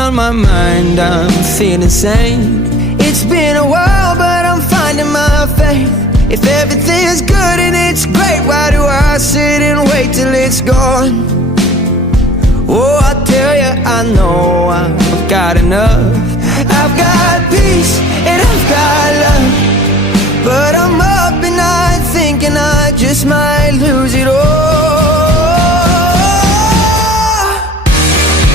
on my mind, I'm feeling sane. It's been a while, but I'm finding my faith. If everything's good and it's great, why do I sit and wait till it's gone? Oh, I tell you, I know I've got enough. I've got peace and I've got love, but I'm up at night thinking I just might lose it all.